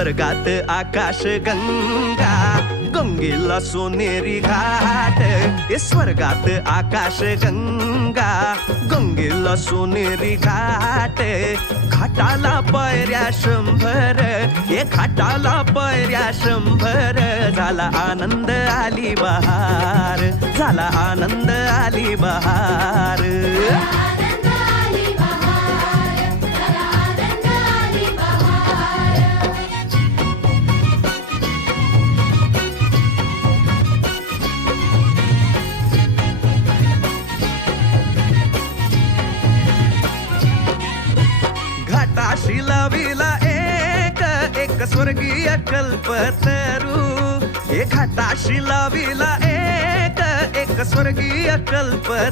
स्वर्गात आकाश गंगा, गंगेला सोनेरी घाट. हे स्वर्गात आकाश गंगा, गंगेला सोनेरी घाट. घाटाला पायऱ्या 100, हे घाटाला पायऱ्या 100. झाला आनंद आली बहार, झाला आनंद आली बहार. घाटाशी लाविला एक स्वर्गीय कल्पतरू. हे घाटाशी लाविला एक स्वर्गीय कल्पतरू.